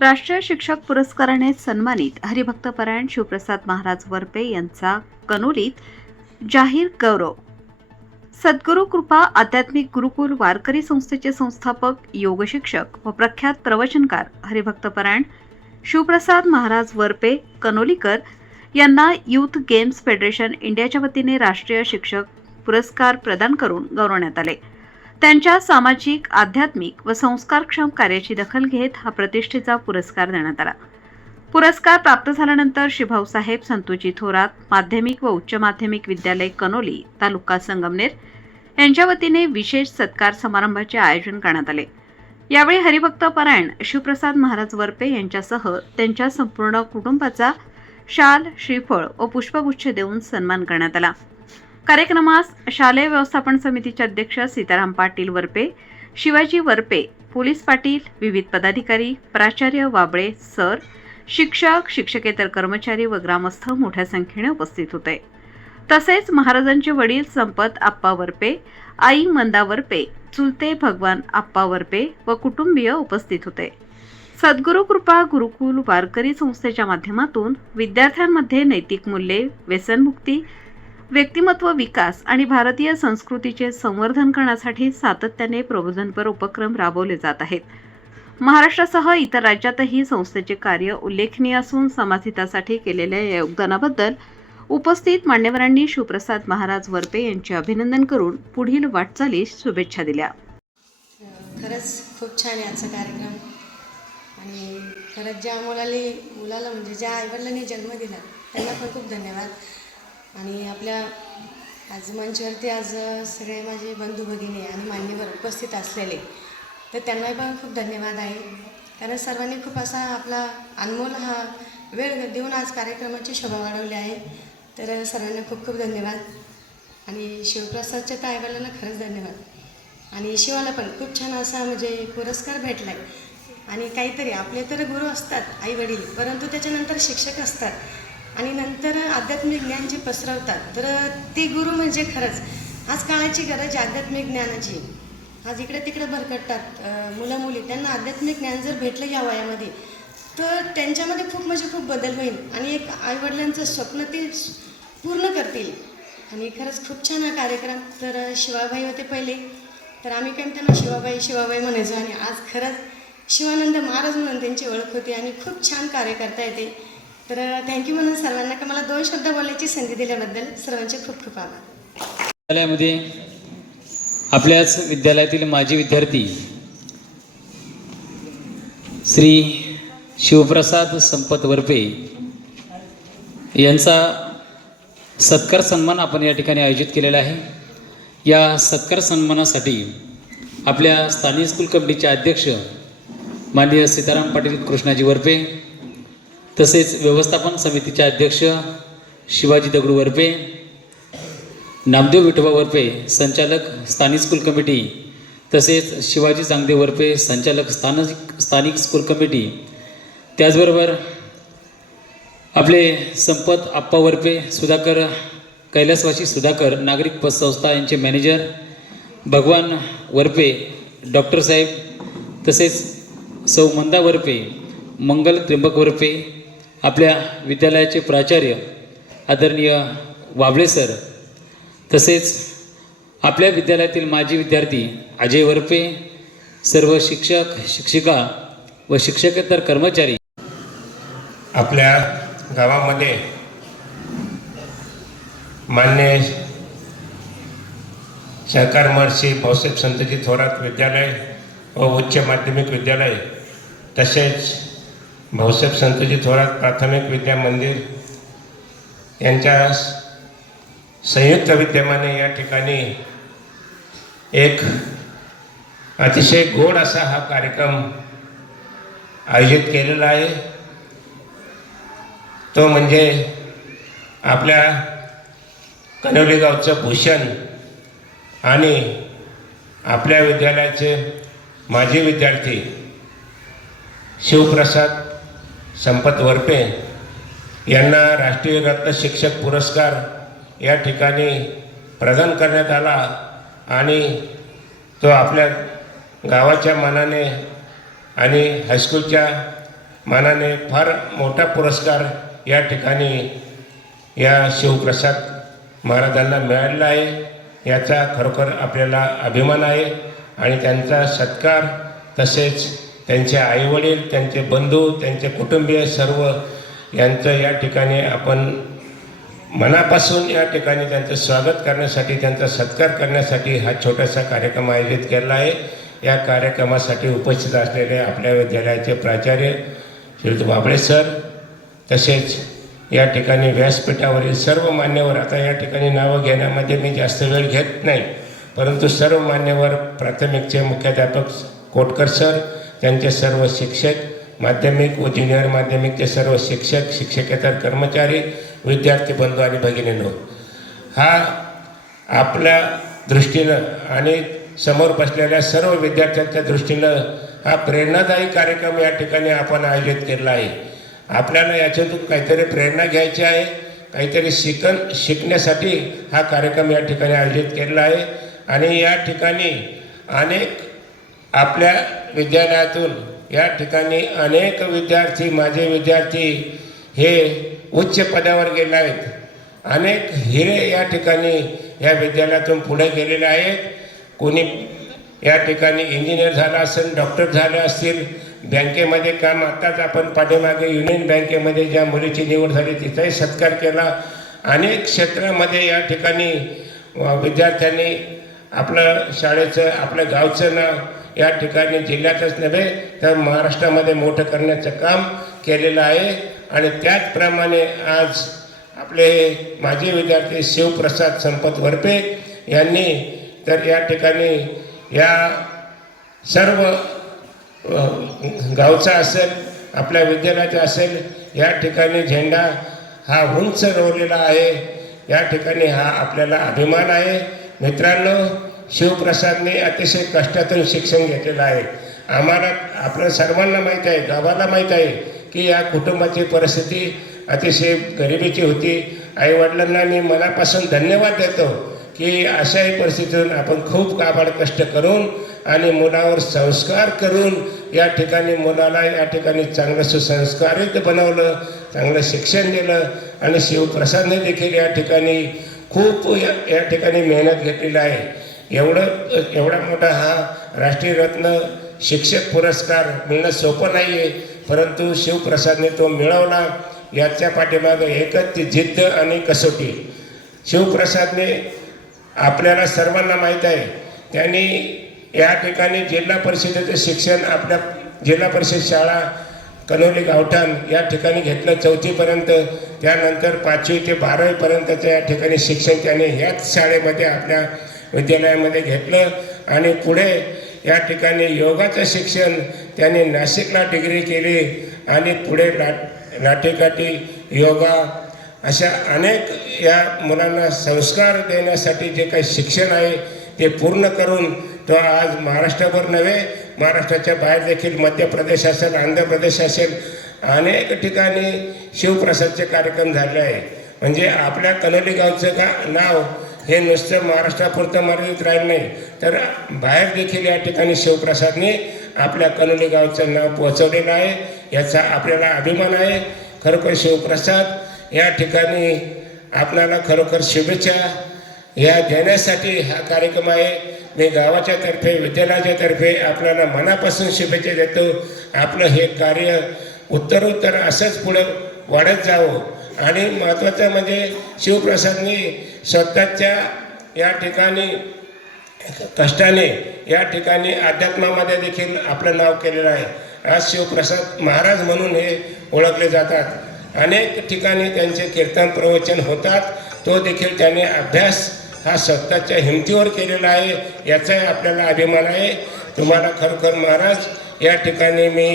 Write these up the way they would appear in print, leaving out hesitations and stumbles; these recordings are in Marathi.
राष्ट्रीय शिक्षक पुरस्काराने सन्मानित हरिभक्तपरायण शिवप्रसाद महाराज वरपे यांचा कनोलीत जाहीर गौरव. सद्गुरू कृपा आध्यात्मिक गुरुकुल वारकरी संस्थेचे संस्थापक, योग शिक्षक व प्रख्यात प्रवचनकार हरिभक्तपरायण शिवप्रसाद महाराज वरपे कनोलीकर यांना यूथ गेम्स फेडरेशन इंडियाच्या वतीने राष्ट्रीय शिक्षक पुरस्कार प्रदान करून गौरवण्यात आले. त्यांच्या सामाजिक, आध्यात्मिक व संस्कारक्षम कार्याची दखल घेत हा प्रतिष्ठेचा पुरस्कार देण्यात आला. पुरस्कार प्राप्त झाल्यानंतर शिभाऊसाहेब संतोजी थोरात माध्यमिक व उच्च माध्यमिक विद्यालय कनोली, तालुका संगमनेर यांच्या वतीने विशेष सत्कार समारंभाचे आयोजन करण्यात आले. यावेळी हरिभक्तपरायण शिवप्रसाद महाराज वरपे यांच्यासह त्यांच्या संपूर्ण कुटुंबाचा शाल, श्रीफळ व पुष्पगुच्छ देऊन सन्मान करण्यात आला. कार्यक्रमास शालेय व्यवस्थापन समितीचे अध्यक्ष सीताराम पाटील वरपे, शिवाजी वरपे, पोलीस पाटील, विविध पदाधिकारी, प्राचार्य वाबळे सर, शिक्षक, शिक्षकेतर कर्मचारी व ग्रामस्थ मोठ्या संख्येने उपस्थित होते. तसेच महाराजांचे वडील संपत आप्पा वरपे, आई मंदा वरपे, चुलते भगवान आप्पा वरपे व कुटुंबीय उपस्थित होते. सद्गुरू कृपा गुरुकुल वारकरी संस्थेच्या माध्यमातून विद्यार्थ्यांमध्ये नैतिक मूल्ये, व्यसनमुक्ती, व्यक्तिमत्व विकास आणि भारतीय संस्कृतीचे संवर्धन करण्यासाठी सातत्याने प्रबोधनपर उपक्रम राबवले जात आहेत. महाराष्ट्रासह इतर राज्यातही संस्थेचे कार्य उल्लेखनीय असून समाजहितासाठी केलेल्या योगदानाबद्दल उपस्थित मान्यवरांनी शिवप्रसाद महाराज वरपे यांचे अभिनंदन करून पुढील वाटचालीस शुभेच्छा दिल्या. खरंच खूप छान आहे आजचा कार्यक्रम. आणि खरंच ज्या मुलाला म्हणजे ज्या आईवडिलांनी जन्म दिला त्यांना पण खूप धन्यवाद. आणि आपल्या आज मंचवरती आज सगळे माझे बंधू भगिनी आणि मान्यवर उपस्थित असलेले, तर त्यांना पण खूप धन्यवाद आहे. कारण सर्वांनी खूप असा आपला अनमोल हा वेळ देऊन आज कार्यक्रमाची शोभा वाढवली आहे. तर सर्वांना खूप खूप धन्यवाद. आणि शिवप्रसादच्या तर आईवडिलांना खरंच धन्यवाद. आणि शिवाला पण खूप छान असा म्हणजे पुरस्कार भेटला आहे. आणि काहीतरी आपले तर गुरु असतात आईवडील, परंतु त्याच्यानंतर शिक्षक असतात आणि नंतर आध्यात्मिक ज्ञान जे पसरवतात, तर ते गुरु म्हणजे खरंच आज काळाची गरज आहे आध्यात्मिक ज्ञानाची. आज इकडे तिकडे भरकटतात मुलं मुली, त्यांना आध्यात्मिक ज्ञान जर भेटलं या वयामध्ये तर त्यांच्यामध्ये खूप म्हणजे खूप बदल होईल आणि एक आईवडिलांचं स्वप्न ते पूर्ण करतील. आणि खरंच खूप छान हा कार्यक्रम. तर शिवाबाई होते पहिले, तर आम्ही काय त्यांना शिवाबाई म्हणायचो. आणि आज खरंच शिवानंद महाराज म्हणून त्यांची ओळख होती आणि खूप छान कार्य करता येते. तर थँक्यू म्हणून सर्वांना का मला 2 शब्द बोलायची संधी दिल्याबद्दल सर्वांचे खूप खूप आभार. विद्यालयामध्ये आपल्याच विद्यालयातील माजी विद्यार्थी श्री शिवप्रसाद संपत वरपे यांचा सत्कार सन्मान आपण या ठिकाणी आयोजित केलेला आहे. या सत्कार सन्मानासाठी आपल्या स्थानिक स्कूल कमिटीचे अध्यक्ष माननीय सीताराम पाटील कृष्णाजी वरपे, तसेच व्यवस्थापन समितीचे अध्यक्ष शिवाजी दगडू वरपे, नामदेव विठोबा वरपे संचालक स्थानिक स्कूल कमिटी, तसेच शिवाजी चांगदेव वरपे संचालक स्थानिक स्कूल कमिटी, त्याचबरोबर आपले संपत आप्पा वरपे, सुधाकर कैलासवासी सुधाकर नागरिक पतसंस्था यांचे मॅनेजर, भगवान वरपे डॉक्टर साहेब, तसेच सौ मंदा वरपे, मंगल त्र्यंबक वरपे, आपल्या विद्यालयाचे प्राचार्य आदरणीय वाबळे सर, तसेच आपल्या विद्यालयातील माजी विद्यार्थी अजय वरपे, सर्व शिक्षक, शिक्षिका व शिक्षकेतर कर्मचारी. आपल्या गावामध्ये मान्य सहकार महर्षी भाऊसाहेब संतोजी थोरात विद्यालय व उच्च माध्यमिक विद्यालय, तसेच भाऊसाहेब संतोजी थोरात प्राथमिक विद्या मंदिर यांच्या संयुक्त विद्यमाने या ठिकाणी एक अतिशय गोड असा हा कार्यक्रम आयोजित केलेला आहे. तो म्हणजे आपल्या कनोली गावचं भूषण आणि आपल्या विद्यालयाचे माजी विद्यार्थी शिवप्रसाद संपत वरपे यांना राष्ट्रीय रत्न शिक्षक पुरस्कार या ठिकाणी प्रदान करण्यात आला. आणि तो आपल्या गावाच्या मानाने आणि हायस्कूलच्या मानाने फार मोठा पुरस्कार या ठिकाणी या शिवप्रसाद महाराजांना मिळालेला आहे. याचा खरोखर आपल्याला अभिमान आहे आणि त्यांचा सत्कार तसेच त्यांचे आईवडील, त्यांचे बंधू, त्यांचे कुटुंबीय सर्व यांचं या ठिकाणी आपण मनापासून या ठिकाणी त्यांचं स्वागत करण्यासाठी, त्यांचा सत्कार करण्यासाठी हा छोटासा कार्यक्रम आयोजित केला आहे. या कार्यक्रमासाठी उपस्थित असलेले आपल्या विद्यालयाचे प्राचार्य श्री बाबळे सर, तसेच या ठिकाणी व्यासपीठावरील सर्व मान्यवर, आता या ठिकाणी नावं घेण्यामध्ये मी जास्त वेळ घेत नाही, परंतु सर्व मान्यवर, प्राथमिकचे मुख्याध्यापक कोटकर सर, त्यांचे सर्व शिक्षक, माध्यमिक व ज्युनियर माध्यमिकचे सर्व शिक्षक, शिक्षकेतर कर्मचारी, विद्यार्थी बंधू आणि भगिनींनो, हा आपल्या दृष्टीनं आणि समोर बसलेल्या सर्व विद्यार्थ्यांच्या दृष्टीनं हा प्रेरणादायी कार्यक्रम या ठिकाणी आपण आयोजित केला आहे. आपल्याला याच्यातून काहीतरी प्रेरणा घ्यायची आहे, काहीतरी शिकण्यासाठी हा कार्यक्रम या ठिकाणी आयोजित केला आहे. आणि या ठिकाणी अनेक आपल्या विद्यालयातून या ठिकाणी अनेक विद्यार्थी, माझे विद्यार्थी हे उच्च पदावर गेले आहेत. अनेक हिरे या ठिकाणी या विद्यालयातून पुढे गेलेले आहेत. कोणी या ठिकाणी इंजिनियर झाला असेल, डॉक्टर झाले असतील, बँकेमध्ये काम, आत्ताच आपण पाठीमागे युनियन बँकेमध्ये ज्या मुलीची निवड झाली तिचाही सत्कार केला. अनेक क्षेत्रामध्ये या ठिकाणी विद्यार्थ्यांनी आपलं शाळेचं, आपल्या गावचं नाव या ठिकाणी जिल्ह्यातच नव्हे तर महाराष्ट्रामध्ये मोठं करण्याचं काम केलेलं आहे. आणि त्याचप्रमाणे आज आपले माजी विद्यार्थी शिवप्रसाद संपत वरपे यांनी तर या ठिकाणी या सर्व गावचा असेल, आपल्या विद्यालयाचा असेल, या ठिकाणी झेंडा हा उंच रोवलेला आहे. या ठिकाणी हा आपल्याला अभिमान आहे. मित्रांनो, शिवप्रसादने अतिशय कष्टातून शिक्षण घेतलेलं आहे. आम्हाला, आपल्या सर्वांना माहीत आहे, गावाला माहीत आहे की या कुटुंबाची परिस्थिती अतिशय गरिबीची होती. आईवडिलांना मी मनापासून धन्यवाद देतो की अशाही परिस्थितीतून आपण खूप काबाड कष्ट करून आणि मुलावर संस्कार करून या ठिकाणी मुलाला या ठिकाणी चांगलं सुसंस्कारित बनवलं, चांगलं शिक्षण दिलं. आणि शिवप्रसादने देखील या ठिकाणी खूप या ठिकाणी मेहनत घेतलेली आहे. एवढा मोठा हा राष्ट्रीय रत्न शिक्षक पुरस्कार मिळणं सोपं नाही आहे, परंतु शिवप्रसादने तो मिळवला. याच्या पाठीमागं एकच ती जिद्द आणि कसोटी. शिवप्रसादने आपल्याला सर्वांना माहीत आहे, त्यांनी या ठिकाणी जिल्हा परिषदेचं शिक्षण, आपल्या जिल्हा परिषद शाळा कनोली गावठाण या ठिकाणी घेतलं 4थीपर्यंत. त्यानंतर 5वी ते 12वीपर्यंतचं या ठिकाणी शिक्षण त्याने ह्याच शाळेमध्ये आपल्या विद्यालयामध्ये घेतलं. आणि पुढे या ठिकाणी योगाचं शिक्षण त्याने नाशिकला डिग्री केली. आणि पुढे लाठीकाठी योगा अशा अनेक या मुलांना संस्कार देण्यासाठी जे काही शिक्षण आहे ते पूर्ण करून तो आज महाराष्ट्रभर नव्हे, महाराष्ट्राच्या बाहेर देखील मध्य प्रदेश असेल, आंध्र प्रदेश असेल, अनेक ठिकाणी शिवप्रसादचे कार्यक्रम झाले आहे. म्हणजे आपल्या कनोली गावचं नाव हे नुसतं महाराष्ट्रापुरतं मर्यादित राहिलं नाही, तर बाहेर देखील या ठिकाणी शिवप्रसादने आपल्या कनोली गावचं नाव पोहोचवलेलं आहे. याचा आपल्याला अभिमान आहे. खरोखर शिवप्रसाद या ठिकाणी आपल्याला खरोखर शुभेच्छा या देण्यासाठी हा कार्यक्रम आहे. मी गावाच्या तर्फे, विद्यालयाच्या तर्फे आपल्याला मनापासून शुभेच्छा देतो. आपलं हे कार्य उत्तरोत्तर असंच पुढे वाढत जावं. आणि महत्त्वाचं म्हणजे शिवप्रसादने स्वतःच्या या ठिकाणी कष्टाने या ठिकाणी अध्यात्मामध्ये देखील आपलं नाव केलेलं आहे. आज शिवप्रसाद महाराज म्हणून हे ओळखले जातात. अनेक ठिकाणी त्यांचे कीर्तन प्रवचन होतात. तो देखील त्याने अभ्यास हा स्वतःच्या हिमतीवर केलेला आहे. याचाही आपल्याला अभिमान आहे. तुम्हाला खरोखर महाराज या ठिकाणी मी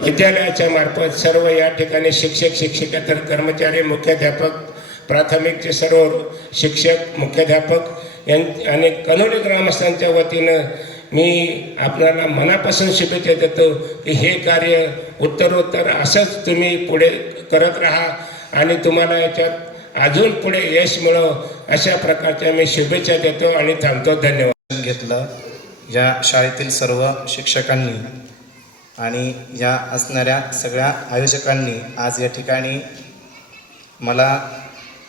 विद्यालयाच्या मार्फत सर्व या ठिकाणी शिक्षक, शिक्षकेतर कर्मचारी, मुख्याध्यापक, प्राथमिकचे सर्व शिक्षक, मुख्याध्यापक आणि कनोली ग्रामस्थांच्या वतीनं मी आपल्याला मनापासून शुभेच्छा देतो की हे कार्य उत्तरोत्तर असंच तुम्ही पुढे करत राहा आणि तुम्हाला याच्यात अजून पुढे यश मिळो अशा प्रकारच्या मी शुभेच्छा देतो आणि थांबतो. धन्यवाद. घेतलं. या शाळेतील सर्व शिक्षकांनी आणि या असणाऱ्या सगळ्या आयोजकांनी आज या ठिकाणी मला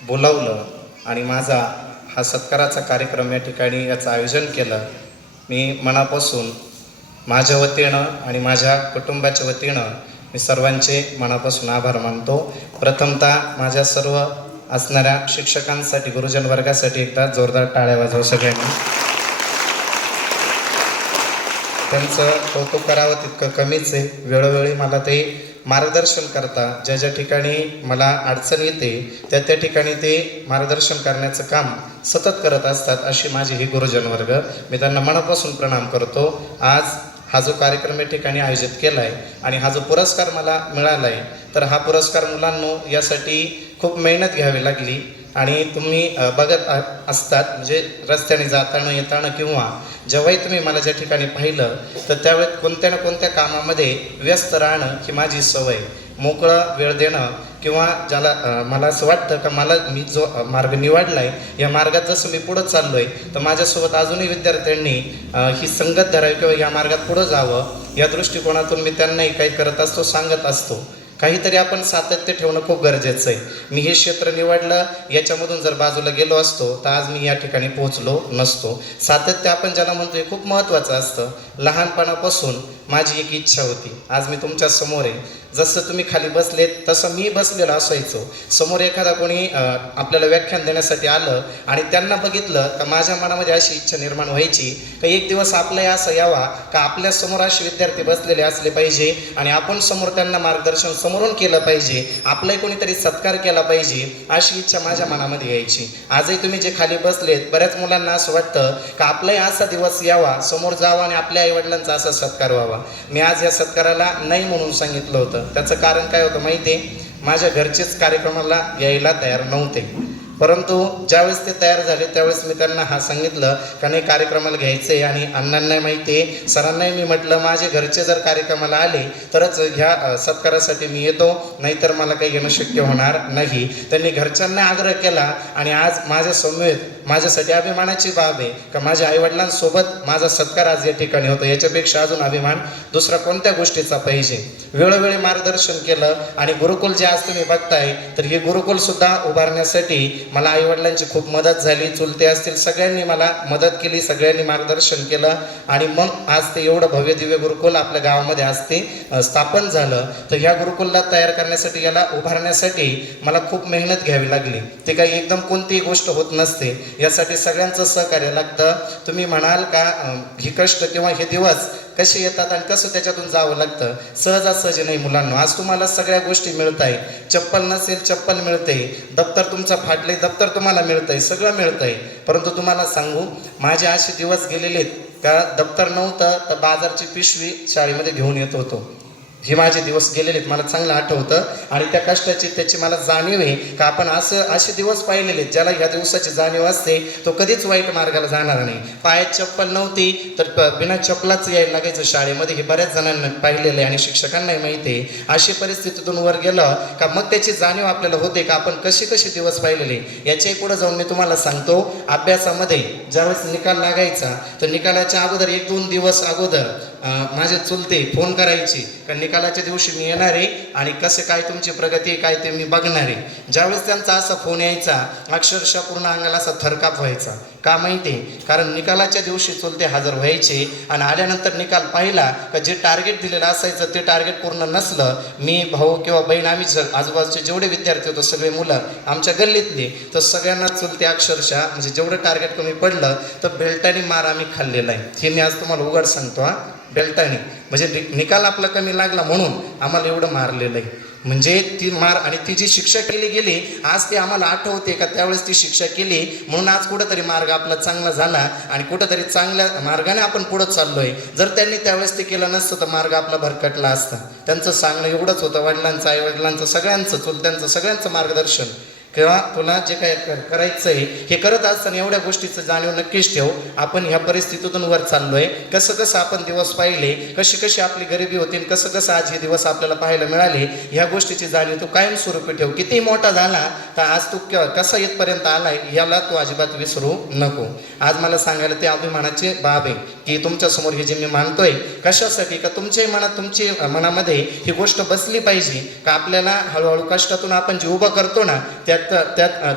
बोलावलं आणि माझा हा सत्काराचा कार्यक्रम या ठिकाणी याचं आयोजन केलं. मी मनापासून माझ्या वतीनं आणि माझ्या कुटुंबाच्या वतीनं मी सर्वांचे मनापासून आभार मानतो. प्रथमतः माझ्या सर्व असणाऱ्या शिक्षकांसाठी, गुरुजन वर्गासाठी एकदा जोरदार टाळ्या वाजवा सगळ्यांनी. त्यांचं कौतुक करावं तितकं कमीच आहे. वेळोवेळी मला ते मार्गदर्शन करता, ज्या ज्या ठिकाणी मला अडचण येते त्या त्या ठिकाणी ते मार्गदर्शन करण्याचं काम सतत करत असतात. अशी माझी ही गुरुजन वर्ग, मी त्यांना मनापासून प्रणाम करतो. आज हा जो कार्यक्रम या ठिकाणी आयोजित केला आहे आणि हा जो पुरस्कार मला मिळाला आहे, तर हा पुरस्कार मुलांनो यासाठी खूप मेहनत घ्यावी लागली. आणि तुम्ही बघत असतात म्हणजे रस्त्याने जाताना येताना किंवा जेव्हाही तुम्ही मला ज्या ठिकाणी पाहिलं तर त्यावेळेस कोणत्या ना कोणत्या कामामध्ये व्यस्त राहणं ही माझी सवय. मोकळा वेळ देणं किंवा ज्याला मला असं वाटतं का मी जो मार्ग निवडला आहे या मार्गात जसं मी पुढं चाललो आहे तर माझ्यासोबत अजूनही विद्यार्थ्यांनी ही संगत धरावी किंवा या मार्गात पुढं जावं, या दृष्टिकोनातून मी त्यांनाही काही करत असतो, सांगत असतो. काहीतरी आपण सातत्य ठेवणं खूप गरजेचं आहे. मी हे क्षेत्र निवडलं, याच्यामधून जर बाजूला गेलो असतो तर आज मी या ठिकाणी पोहोचलो नसतो. सातत्य आपण ज्याला म्हणतो हे खूप महत्त्वाचं असतं. लहानपणापासून माझी एक इच्छा होती, आज मी तुमच्या समोर आहे. जसं तुम्ही खाली बसलेत तसं मी बसलेलो असायचो. समोर एखादा कोणी आपल्याला व्याख्यान देण्यासाठी आलं आणि त्यांना बघितलं का माझ्या मनामध्ये अशी इच्छा निर्माण व्हायची का एक दिवस आपलाही असं यावा का आपल्या समोर असे विद्यार्थी बसलेले असले पाहिजे आणि आपण समोर त्यांना मार्गदर्शन समोरून केलं पाहिजे, आपलाही कोणीतरी सत्कार केला पाहिजे, अशी इच्छा माझ्या मनामध्ये यायची. आजही तुम्ही जे खाली बसलेत बऱ्याच मुलांना असं वाटतं का आपलाही असा दिवस यावा, समोर जावा आणि आपल्या आईवडिलांचा असा सत्कार व्हावा. मी आज या सत्काराला नाही म्हणून सांगितलं होतं. त्याचं कारण काय होतं माहिती आहे? माझ्या घरचेच कार्यक्रमाला यायला तयार नव्हते, परंतु ज्यावेळेस ते तयार झाले त्यावेळेस मी त्यांना हा सांगितलं का नाही कार्यक्रमाला घ्यायचं आहे. आणि अण्णांनाही माहिती आहे, सरांनाही मी म्हटलं माझे घरचे जर कार्यक्रमाला आले तरच ह्या सत्कारासाठी मी येतो, नाहीतर मला काही घेणं शक्य होणार नाही. त्यांनी घरच्यांना आग्रह केला आणि आज माझ्या समवेत माझ्यासाठी अभिमानाची बाब आहे का माझ्या आईवडिलांसोबत माझा सत्कार आज या ठिकाणी होतो. याच्यापेक्षा अजून अभिमान दुसरा कोणत्या गोष्टीचा पाहिजे? वेळोवेळी मार्गदर्शन केलं आणि गुरुकुल जे आज तुम्ही बघताय तर हे गुरुकुलसुद्धा उभारण्यासाठी मला आईवडिलांची खूप मदत झाली. चुलते असतील सगळ्यांनी मला मदत केली, सगळ्यांनी मार्गदर्शन केलं आणि मग आज ते एवढं भव्य दिव्य गुरुकुल आपल्या गावामध्ये आज ते स्थापन झालं. तर ह्या गुरुकुलला तयार करण्यासाठी, याला उभारण्यासाठी मला खूप मेहनत घ्यावी लागली. ते काही एकदम कोणतीही गोष्ट होत नसते, यासाठी सगळ्यांचं सहकार्य लागतं. तुम्ही म्हणाल का ही कष्ट किंवा हे दिवस कसे येतात आणि कसं त्याच्यातून जावं लागतं? सहजासहजी नाही मुलांना. आज तुम्हाला सगळ्या गोष्टी मिळत आहे. चप्पल नसेल चप्पल मिळते, दप्तर तुमचं फाटले दप्तर तुम्हाला मिळतं आहे, सगळं मिळतं आहे. परंतु तुम्हाला सांगू, माझे असे दिवस गेलेले आहेत का दप्तर नव्हतं तर बाजारची पिशवी शाळेमध्ये घेऊन येत होतो. हे माझे दिवस गेलेले आहेत, मला चांगलं आठवतं. आणि त्या कष्टाची त्याची मला जाणीव आहे का आपण असे दिवस पाहिलेले आहेत ज्याला ह्या दिवसाची जाणीव असते तो कधीच वाईट मार्गाला जाणार नाही. पायात चप्पल नव्हती तर बिना चप्पलाच यायला लागायचं शाळेमध्ये. हे बऱ्याच जणांना पाहिलेलं आहे आणि शिक्षकांनाही माहिती आहे. अशी परिस्थितीतून वर गेलं का मग त्याची जाणीव आपल्याला होते का आपण कसे दिवस पाहिलेले. याच्याही पुढे जाऊन मी तुम्हाला सांगतो, अभ्यासामध्ये ज्यावेळेस निकाल लागायचा तर निकालाच्या अगोदर 1-2 दिवस अगोदर माझे चुलते फोन करायचे का निकालाच्या दिवशी मी येणार आहे आणि कसे काय तुमची प्रगती आहे काय ते मी बघणार आहे. ज्यावेळेस त्यांचा असा फोन यायचा अक्षरशः पूर्ण अंगाला असा थरकाप व्हायचा. का माहिती आहे? कारण निकालाच्या दिवशी चुलते हजर व्हायचे आणि आल्यानंतर निकाल पाहिला का जे टार्गेट दिलेलं असायचं ते टार्गेट पूर्ण नसलं, मी भाऊ किंवा बहीण आम्ही आजूबाजूचे जेवढे विद्यार्थी होतो सगळे मुलं आमच्या गल्लीतले, तर सगळ्यांना चुलते अक्षरशः म्हणजे जेवढं टार्गेट कमी पडलं तर बेल्टाने मार आम्ही खाल्लेला आहे. हे मी आज तुम्हाला उघड सांगतो हा, बेल्टाने. म्हणजे निकाल आपला कमी लागला म्हणून आम्हाला एवढं मारलेलं आहे. म्हणजे ती मार आणि ती जी शिक्षा केली गेली आज ते आम्हाला आठवते का त्यावेळेस ती शिक्षा केली म्हणून आज कुठंतरी मार्ग आपला चांगला झाला आणि कुठंतरी चांगल्या मार्गाने आपण पुढं चाललोय. जर त्यांनी त्यावेळेस ते केलं नसतं तर मार्ग आपला भरकटला असता. त्यांचं सांगणं एवढंच होतं, वडिलांचं, आईवडिलांचं, सगळ्यांचं, चुलत्यांचं, सगळ्यांचं मार्गदर्शन किंवा तुला जे काय करायचं आहे हे करत असताना एवढ्या गोष्टीचं जाणीव नक्कीच ठेव. आपण ह्या परिस्थितीतून वर चाललोय, कसं कसं आपण दिवस पाहिले, कशी कशी आपली गरिबी होती, कसं कसं आज हे दिवस आपल्याला पाहायला मिळाले, ह्या गोष्टीची जाणीव तू कायमस्वरूपी ठेव. किती मोठा झाला तर आज तू कसा इथपर्यंत आलाय याला तू अजिबात विसरू नको. आज मला सांगायला ते अभिमानाचे बाब आहे की तुमच्यासमोर हे जे मी मानतोय कशासाठी, का तुमच्याही मनात तुमच्या मनामध्ये ही गोष्ट बसली पाहिजे का आपल्याला हळूहळू कष्टातून आपण जे उभं करतो ना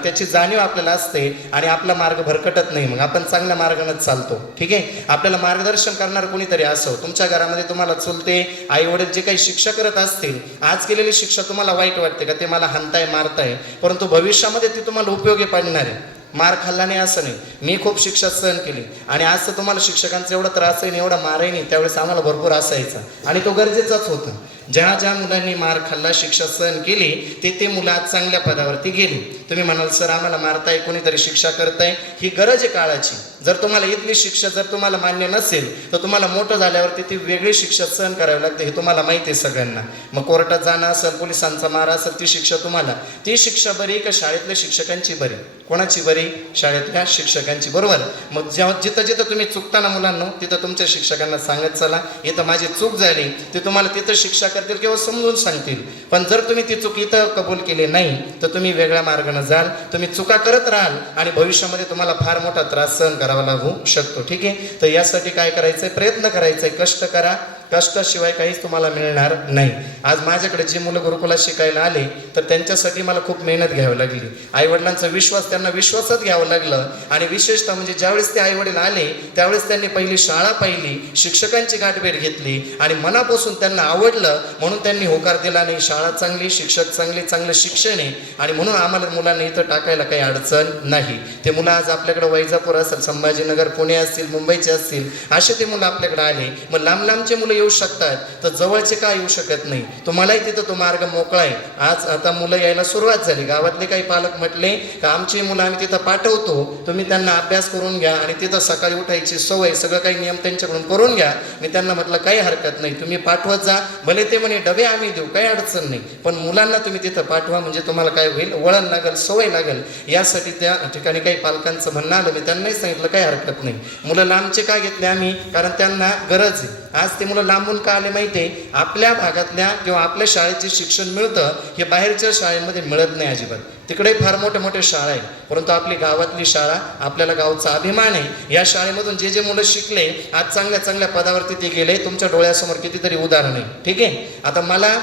त्याची जाणीव आपल्याला असते आणि आपला मार्ग भरकटत नाही, मग आपण चांगल्या मार्गानेच चालतो. ठीक आहे. आपल्याला मार्गदर्शन करणार कोणीतरी असो. तुमच्या घरामध्ये तुम्हाला चुलते आई वडील जे काही शिक्षा करत असतील, आज केलेली शिक्षा तुम्हाला वाईट वाटते का ते मला हाणताय मारताय, परंतु भविष्यामध्ये ती तुम्हाला उपयोगी पडणार आहे. मार खाल्ला नाही असं नाही, मी खूप शिक्षा सहन केली आणि आज तर तुम्हाला शिक्षकांचा एवढा त्रास आहे एवढा मारही नाही, त्यावेळेस आम्हाला भरपूर असायचा आणि तो गरजेचाच होता. ज्या ज्या मुलांनी मार खाल्ला, शिक्षा सहन केली, ते मुलं आज चांगल्या पदावरती गेली. तुम्ही म्हणाल सर आम्हाला मारताय, कोणीतरी शिक्षा करताय, ही गरज आहे काळाची. जर तुम्हाला इथली शिक्षा जर तुम्हाला मान्य नसेल तर तुम्हाला मोठं झाल्यावरती ती वेगळी शिक्षा सहन करावी लागते, हे तुम्हाला माहिती आहे सगळ्यांना. मग कोर्टात जाणं असेल, पोलिसांचा मार असेल, ती शिक्षा तुम्हाला, ती शिक्षा बरी का शाळेतल्या शिक्षकांची बरी? कोणाची बरी? शाळेतल्या शिक्षकांची. बरोबर. मग जेव्हा जिथं जिथं तुम्ही चुकताना मुलांना तिथं तुमच्या शिक्षकांना सांगत चला इथं माझी चूक झाली, ते तुम्हाला तिथं शिक्षा करतील किंवा समजून सांगतील. पण जर तुम्ही ती चूक इथं कबूल केली नाही तर तुम्ही वेगळ्या मार्गाने जाल, तुम्ही चुका करत राहाल आणि भविष्यामध्ये तुम्हाला फार मोठा त्रास सहन करावा लागू शकतो. ठीक आहे. तर यासाठी काय करायचंय? प्रयत्न करायचंय, कष्ट करा. कष्टाशिवाय काहीच तुम्हाला मिळणार नाही. आज माझ्याकडे जी मुलं गुरुकुलात शिकायला आले तर त्यांच्यासाठी मला खूप मेहनत घ्यावी लागली. आईवडिलांचा विश्वास त्यांना विश्वासात घ्यावं लागलं आणि विशेषतः म्हणजे ज्यावेळेस ते आईवडील आले त्यावेळेस त्यांनी पहिली शाळा पाहिली, शिक्षकांची गाठभेट घेतली आणि मनापासून त्यांना आवडलं म्हणून त्यांनी होकार दिला. नाही, शाळा चांगली, शिक्षक चांगले, चांगलं शिक्षण आहे आणि म्हणून आम्हाला मुलांना इथं टाकायला काही अडचण नाही. ते मुलं आज आपल्याकडे वैजापूर असेल, संभाजीनगर, पुणे असतील, मुंबईचे असतील, असे ते मुलं आपल्याकडे आले. मग लांब लांबचे मुलं येऊ शकतात तर जवळचे का येऊ शकत नाही? तुम्हालाही तिथं तो मार्ग मोकळा आहे. आज आता मुलं यायला सुरुवात झाली. गावातले काही पालक म्हटले का आमची मुलं आम्ही तिथं पाठवतो, तुम्ही त्यांना अभ्यास करून घ्या आणि तिथं सकाळी उठायची सवय, सगळं काही नियम त्यांच्याकडून करून घ्या. मी त्यांना म्हटलं काही हरकत नाही, तुम्ही पाठवत जा. भले ते म्हणे डबे आम्ही देऊ, काही अडचण नाही, पण मुलांना तुम्ही तिथं पाठवा म्हणजे तुम्हाला काय होईल, वळण लागेल, सवय लागेल. यासाठी त्या ठिकाणी काही पालकांचं म्हणणं आलं. मी त्यांनाही सांगितलं काही हरकत नाही. मुलं लांबचे का घेतले आम्ही? कारण त्यांना गरज आहे. आज ते मुलं लांबून का आले माहिती आहे? आपल्या भागातल्या किंवा आपल्या शाळेत जे शिक्षण मिळतं हे बाहेरच्या शाळेमध्ये मिळत नाही अजिबात. तिकडे फार मोठे मोठे शाळा आहे, परंतु आपली गावातली शाळा आपल्याला गावचा अभिमान आहे. या शाळेमधून जे जे मुलं शिकले आज चांगल्या चांगल्या पदावरती ते गेले. तुमच्या डोळ्यासमोर कितीतरी उदाहरण आहे. ठीक आहे. आता मला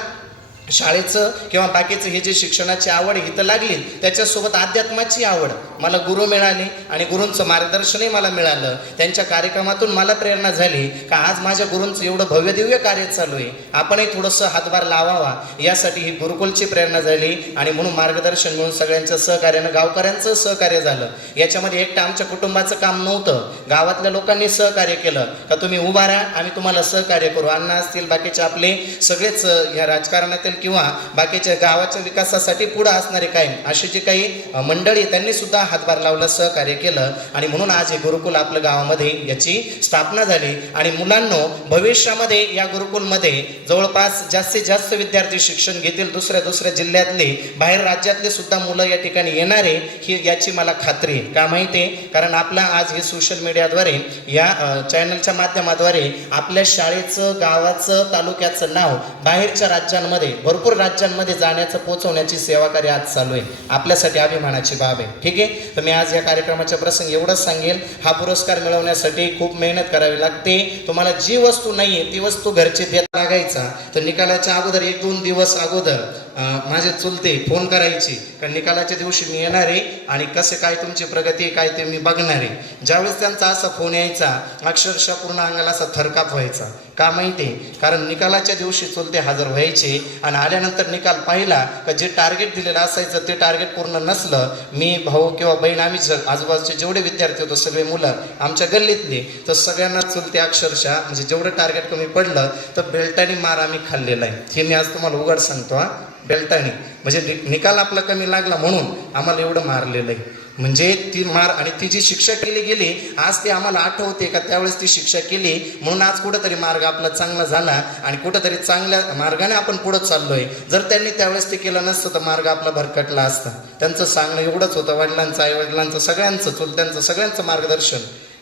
शाळेचं किंवा बाकीचं हे जे शिक्षणाची आवड इथं लागली, त्याच्यासोबत अध्यात्माची आवड. मला गुरु मिळाले आणि गुरूंचं मार्गदर्शनही मला मिळालं. त्यांच्या कार्यक्रमातून मला प्रेरणा झाली का आज माझ्या गुरूंचं एवढं भव्य दिव्य कार्य चालू आहे, आपणही थोडंसं हातभार लावावा. यासाठी ही गुरुकुलची प्रेरणा झाली आणि म्हणून मार्गदर्शन मिळून सगळ्यांच्या सहकार्यानं, गावकऱ्यांचं सहकार्य झालं. याच्यामध्ये एकटं आमच्या कुटुंबाचं काम नव्हतं, गावातल्या लोकांनी सहकार्य केलं का तुम्ही उभा राहा, आम्ही तुम्हाला सहकार्य करू. अण्णा असतील, बाकीचे आपले सगळेच ह्या राजकारणातील किंवा बाकीच्या गावाच्या विकासासाठी पुढे असणारे काय अशी जी काही मंडळी त्यांनी सुद्धा हातभार लावला, सहकार्य केलं आणि म्हणून आज हे गुरुकुल आपल्या गावामध्ये याची स्थापना झाली. आणि मुलांनो, भविष्यामध्ये या गुरुकुलमध्ये जवळपास जास्तीत जास्त विद्यार्थी शिक्षण घेतील. दुसऱ्या जिल्ह्यातले, बाहेर राज्यातले सुद्धा मुलं या ठिकाणी येणारे ही याची मला खात्री आहे. का माहिती आहे? कारण आपला आज हे सोशल मीडियाद्वारे, या चॅनलच्या माध्यमाद्वारे आपल्या शाळेचं, गावाचं, तालुक्याचं नाव बाहेरच्या राज्यांमध्ये, भरपूर राज्यांमध्ये जाण्याचं, पोहोचवण्याची सेवा कार्य आज चालू आहे. आपल्यासाठी अभिमानाची बाब आहे. ठीक आहे. तर मी आज या कार्यक्रमाच्या प्रसंगी एवढंच सांगेल, हा पुरस्कार मिळवण्यासाठी खूप मेहनत करावी लागते. तुम्हाला जी वस्तू नाही आहे ती वस्तू घरचे देत लागायचा. तर निकालाच्या अगोदर 1-2 दिवस अगोदर माझे चुलते फोन करायची कारण निकालाच्या दिवशी मी येणार आहे आणि कसे काय तुमची प्रगती काय ते मी बघणार आहे. ज्यावेळेस त्यांचा असा फोन यायचा अक्षरशः पूर्ण अंगाला असा थरकाप व्हायचा. का माहिती आहे? कारण निकालाच्या दिवशी चुलते हजर व्हायचे आणि आल्यानंतर निकाल पाहिला का जे टार्गेट दिलेलं असायचं ते टार्गेट पूर्ण नसलं, मी भाऊ किंवा बहीण आम्ही आजूबाजूचे जेवढे विद्यार्थी होतो सगळे मुलं आमच्या गल्लीतले, तर सगळ्यांना चुलते अक्षरशः म्हणजे जेवढं टार्गेट कमी पडलं तर बेल्टाने मार आम्ही खाल्लेला आहे. हे मी आज तुम्हाला उघड सांगतो. बेल्टाने म्हणजे निकाल आपला कमी लागला म्हणून आम्हाला एवढं मारलेलं आहे. म्हणजे ती आणि ती जी शिक्षा केली गेली आज ती आम्हाला आठवते का त्यावेळेस ती शिक्षा केली म्हणून आज कुठंतरी मार्ग आपला चांगला झाला आणि कुठंतरी चांगल्या मार्गाने आपण पुढं चाललोय. जर त्यांनी त्यावेळेस ते केलं नसतं तर मार्ग आपला भरकटला असता. त्यांचं सांगणं एवढंच होतं, वडिलांचं, आईवडिलांचं, सगळ्यांचं, चुलत्यांचं, सगळ्यांचं मार्गदर्शन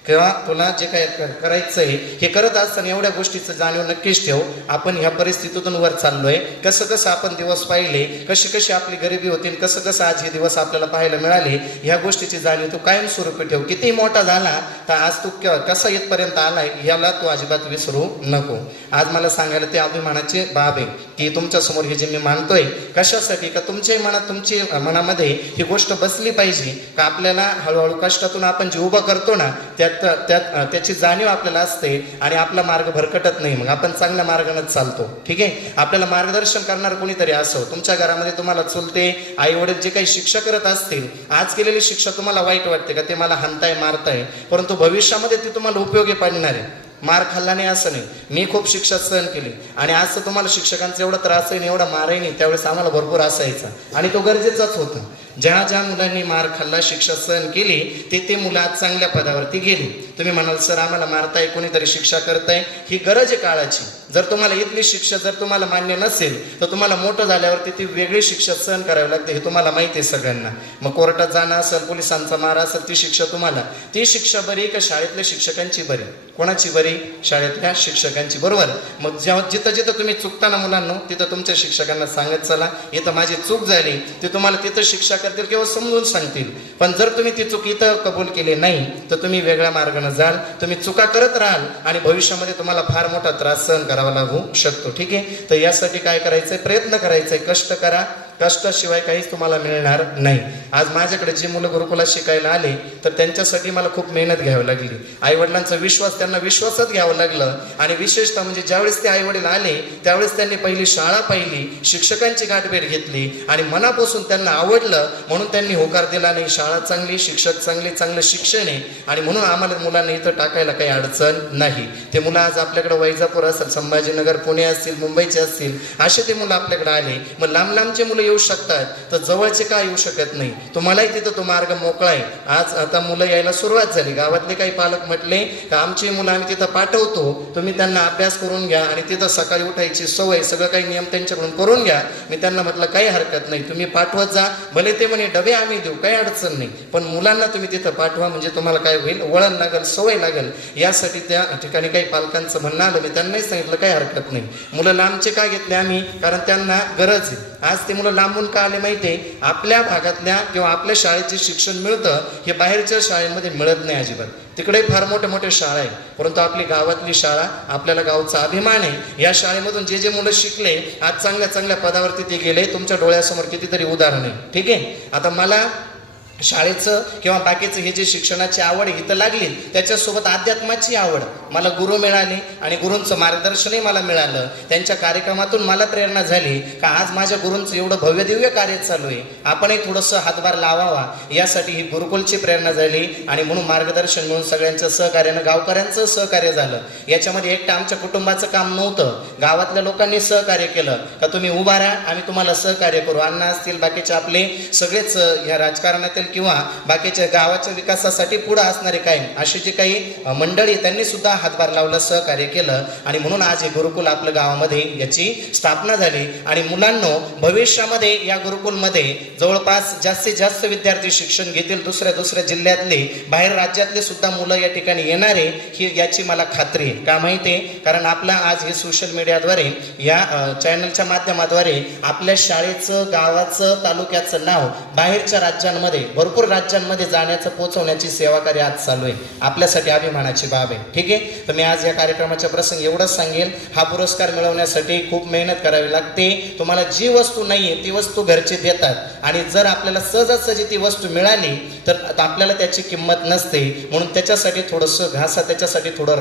किंवा तुला जे काय करायचं आहे हे करत असताना एवढ्या गोष्टीचं जाणीव नक्कीच ठेव. आपण ह्या परिस्थितीतून वर चाललोय, कसं कसं आपण दिवस पाहिले, कशी कशी आपली गरिबी होती, कसं कसं आज हे दिवस आपल्याला पाहायला मिळाले, ह्या गोष्टीची जाणीव तू कायमस्वरूपी ठेव. किती मोठा झाला तर आज तू कसा इथपर्यंत आलाय याला तू अजिबात विसरू नको. आज मला सांगायला ते अभिमानाचे बाब आहे की तुमच्यासमोर हे जे मी मानतोय कशासाठी का तुमच्या मनामध्ये ही गोष्ट बसली पाहिजे का आपल्याला हळूहळू कष्टातून आपण जे उभं करतो ना त्याची जाणीव आपल्याला असते आणि आपला मार्ग भरकटत नाही, मग आपण चांगल्या मार्गानेच चालतो. ठीक आहे. आपल्याला मार्गदर्शन करणार कोणीतरी असो. तुमच्या घरामध्ये तुम्हाला चुलते आई वडील जे काही शिक्षा करत असतील, आज केलेली शिक्षा तुम्हाला वाईट वाटते का ते मला हाणताय मारताय, परंतु भविष्यामध्ये ती तुम्हाला उपयोगी पडणार आहे. मार खाल्ला नाही असं नाही, मी खूप शिक्षा सहन केली आणि आज तर तुम्हाला शिक्षकांचा एवढा त्रास आहे एवढा मारही नाही, त्यावेळेस आम्हाला भरपूर असायचा आणि तो गरजेचाच होता. ज्या मुलांनी मार खाल्ला, शिक्षा सहन केली ते मुलं आज चांगल्या पदावरती गेली. तुम्ही म्हणाल सर आम्हाला मारताय, कोणीतरी शिक्षा करताय, ही गरज आहे काळाची. जर तुम्हाला इथली शिक्षा जर तुम्हाला मान्य नसेल तर तुम्हाला मोठं झाल्यावरती ती वेगळी शिक्षा सहन करावी लागते, हे तुम्हाला माहिती आहे सगळ्यांना. मग कोर्टात जाणं असेल, पोलिसांचा मार असेल, ती शिक्षा तुम्हाला, ती शिक्षा बरी का शाळेतल्या शिक्षकांची बरी? कोणाची बरी? शाळेतल्या शिक्षकांची, बरोबर. मग जिथं जिथं तुम्ही चुकताना मुलांना तिथं तुमच्या शिक्षकांना सांगत चला इथं माझी चूक झाली, ते तुम्हाला तिथं शिक्षा करतील किंवा समजून सांगतील. पण जर तुम्ही ती चूक इथं कबूल केली नाही तर तुम्ही वेगळ्या मार्गाने जाल, तुम्ही चुका करत राहाल आणि भविष्यामध्ये तुम्हाला फार मोठा त्रास सहन करावा लागू शकतो. ठीक आहे. तर यासाठी काय करायचंय? प्रयत्न करायचंय, कष्ट करा, कष्टाशिवाय काहीच तुम्हाला मिळणार नाही. आज माझ्याकडे जी मुलं गुरुकुलात शिकायला आले तर त्यांच्यासाठी मला खूप मेहनत घ्यावी लागली. आईवडिलांचा विश्वास त्यांना विश्वासात घ्यावं लागलं आणि विशेषतः म्हणजे ज्यावेळेस ते आईवडील आले त्यावेळेस त्यांनी पहिली शाळा पाहिली, शिक्षकांची गाठभेट घेतली आणि मनापासून त्यांना आवडलं म्हणून त्यांनी होकार दिला नाही. शाळा चांगली, शिक्षक चांगले, चांगलं शिक्षण आहे आणि म्हणून आम्हाला मुलांना इथं टाकायला काही अडचण नाही. ते मुलं आज आपल्याकडे वैजापूर असेल, संभाजीनगर, पुणे असतील, मुंबईचे असतील, असे ते मुलं आपल्याकडे आले. मग लांब लांबचे मुलं येऊ शकतात तर जवळचे का येऊ शकत नाही? तुम्हालाही तिथं तो मार्ग मोकळा आहे. आज आता मुलं यायला सुरुवात झाली. गावातले काही पालक म्हटले का आमची मुलं आम्ही तिथं पाठवतो, तुम्ही त्यांना अभ्यास करून घ्या आणि तिथं सकाळी उठायची सवय, सगळं काही नियम त्यांच्याकडून करून घ्या. मी त्यांना म्हटलं काही हरकत नाही, तुम्ही पाठवत जा, भले ते म्हणे डबे आम्ही देऊ, काही अडचण नाही, पण मुलांना तुम्ही तिथं पाठवा, म्हणजे तुम्हाला काय होईल, वळण लागेल, सवय लागेल. यासाठी त्या ठिकाणी काही पालकांचं म्हणणं आलं, मी त्यांनाही सांगितलं काही हरकत नाही. मुलं लांबचे का घेतले आम्ही? कारण त्यांना गरज आहे. आज ते मुलं लांबून का आले माहिती आहे? आपल्या भागातल्या किंवा आपल्या शाळेत जे शिक्षण मिळतं हे बाहेरच्या शाळेमध्ये मिळत नाही अजिबात. तिकडे फार मोठे मोठे शाळा आहे, परंतु आपली गावातली शाळा, आपल्याला गावचा अभिमान आहे. या शाळेमधून जे मुलं शिकले आज चांगल्या चांगल्या पदावरती ते गेले. तुमच्या डोळ्यासमोर कितीतरी उदाहरण आहे. ठीक आहे. आता मला शाळेचं किंवा बाकीचं हे जे शिक्षणाची आवड इथं लागली, त्याच्यासोबत अध्यात्माची आवड, मला गुरु मिळाले आणि गुरूंचं मार्गदर्शनही मला मिळालं. त्यांच्या कार्यक्रमातून मला प्रेरणा झाली का आज माझ्या गुरूंचं एवढं भव्य दिव्य कार्य चालू आहे, आपणही थोडंसं हातभार लावावा, यासाठी ही गुरुकुलची प्रेरणा झाली. आणि म्हणून मार्गदर्शन मिळून सगळ्यांचं सहकार्यानं, गावकऱ्यांचं सहकार्य झालं. याच्यामध्ये एकटं आमच्या कुटुंबाचं काम नव्हतं, गावातल्या लोकांनी सहकार्य केलं का तुम्ही उभा राहा, आम्ही तुम्हाला सहकार्य करू. अण्णा असतील, बाकीचे आपले सगळेच ह्या राजकारणातील किंवा बाकीच्या गावाच्या विकासासाठी पुढे असणारे काही अशी जी काही मंडळी, त्यांनी सुद्धा हातभार लावला, सहकार्य केलं. आणि म्हणून आज हे गुरुकुल आपल्या गावामध्ये याची स्थापना झाली. आणि मुलांनो, भविष्यामध्ये या गुरुकुलमध्ये जवळपास जास्तीत जास्त विद्यार्थी शिक्षण घेतील. दुसऱ्या जिल्ह्यातले, बाहेर राज्यातले सुद्धा मुलं या ठिकाणी येणारे, ही याची मला खात्री आहे. का माहिती आहे? कारण आपला आज हे सोशल मीडियाद्वारे, या चॅनलच्या माध्यमाद्वारे आपल्या शाळेचं, गावाचं, तालुक्याचं नाव बाहेरच्या राज्यांमध्ये, भरपूर राज्यांमध्ये जाण्याचं, पोहोचवण्याची सेवा कार्य आज चालू आहे. आपल्यासाठी अभिमानाची बाब आहे. ठीक आहे. तर मी आज या कार्यक्रमाच्या प्रसंगी एवढंच सांगेल, हा पुरस्कार मिळवण्यासाठी खूप मेहनत करावी लागते. तुम्हाला जी वस्तू नाही आहे ती वस्तू घरचे देतात आणि जर आपल्याला सहजासहजी ती वस्तू मिळाली तर आपल्याला त्याची किंमत नसते. म्हणून त्याच्यासाठी थोडंसं घासा, त्याच्यासाठी थोडं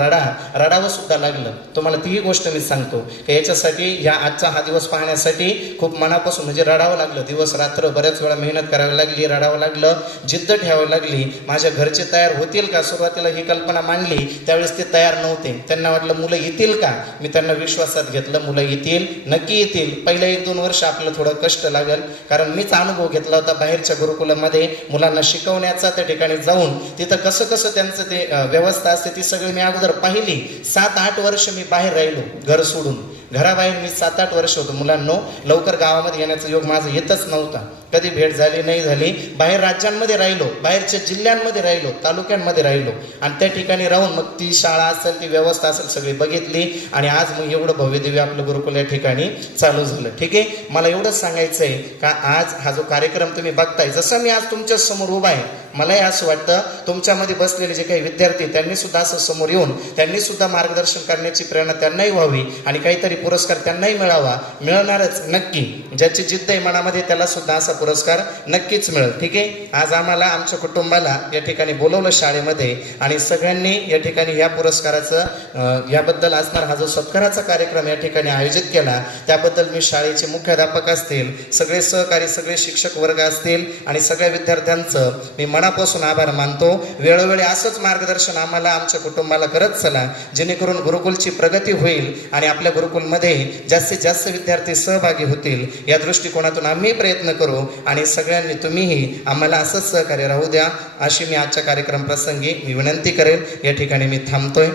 रडावं सुद्धा लागलं. तुम्हाला तीही गोष्ट मी सांगतो की याच्यासाठी, या आजचा हा दिवस पाहण्यासाठी खूप मनापासून म्हणजे रडावं लागलं. दिवस रात्र बऱ्याच वेळा मेहनत करावी लागली, रडावं लागलं. वाटलं, जिद्द ठेवावी लागली. माझ्या घरचे तयार होतील का? सुरुवातीला ही कल्पना मांडली त्यावेळेस ते तयार नव्हते. त्यांना वाटलं मुलं येतील का? मी त्यांना विश्वासात घेतलं, मुलं येतील, नक्की येतील. पहिलं 1-2 वर्ष आपलं थोडं कष्ट लागेल, कारण मीच अनुभव घेतला होता बाहेरच्या गुरुकुलामध्ये मुलांना शिकवण्याचा. त्या ठिकाणी जाऊन तिथं कसं कसं त्यांचं ते व्यवस्था असते ती सगळी मी अगोदर पाहिली. 7-8 वर्ष मी बाहेर राहिलो, घर सोडून. घराबाहेर मी 7-8 वर्ष होतो. मुलांनो, लवकर गावामध्ये येण्याचा योग माझा येतच नव्हता. कधी भेट झाली नाही झाली. बाहेर राज्यांमध्ये राहिलो, बाहेरच्या जिल्ह्यांमध्ये राहिलो, तालुक्यांमध्ये राहिलो आणि त्या ठिकाणी राहून मग ती शाळा असेल, ती व्यवस्था असेल, सगळी बघितली आणि आज मग एवढं भव्यदिव्य आपलं गुरुकुल या ठिकाणी चालू झालं. ठीक आहे, मला एवढंच सांगायचं आहे का आज हा जो कार्यक्रम तुम्ही बघताय, जसं मी आज तुमच्या समोर उभा आहे, मलाही असं वाटतं तुमच्यामध्ये बसलेले जे काही विद्यार्थी त्यांनी सुद्धा असं समोर येऊन त्यांनी सुद्धा मार्गदर्शन करण्याची प्रेरणा त्यांनाही व्हावी आणि काहीतरी पुरस्कार त्यांनाही मिळावा. मिळणारच नक्की. ज्याची जिद्द आहे मनामध्ये त्याला सुद्धा असा पुरस्कार नक्कीच मिळेल. ठीक आहे, आज आम्हाला आमच्या कुटुंबाला या ठिकाणी बोलवलं शाळेमध्ये आणि सगळ्यांनी या ठिकाणी या पुरस्काराचं याबद्दल असणार हा जो सत्काराचा कार्यक्रम या ठिकाणी आयोजित केला त्याबद्दल मी शाळेचे मुख्याध्यापक असतील, सगळे सहकारी, सगळे शिक्षक वर्ग असतील आणि सगळ्या विद्यार्थ्यांचं मी मनापासून आभार मानतो. वेळोवेळी असंच मार्गदर्शन आम्हाला, आमच्या कुटुंबाला करत चला, जेणेकरून गुरुकुलची प्रगती होईल आणि आपल्या गुरुकुलमध्ये जास्तीत जास्त विद्यार्थी सहभागी होतील या दृष्टिकोनातून आम्ही प्रयत्न करू आणि सगळ्यांनी तुम्हीही आम्हाला असंच सहकार्य राहू द्या अशी मी आजच्या कार्यक्रम प्रसंगी मी विनंती करेल. या ठिकाणी मी थांबतोय.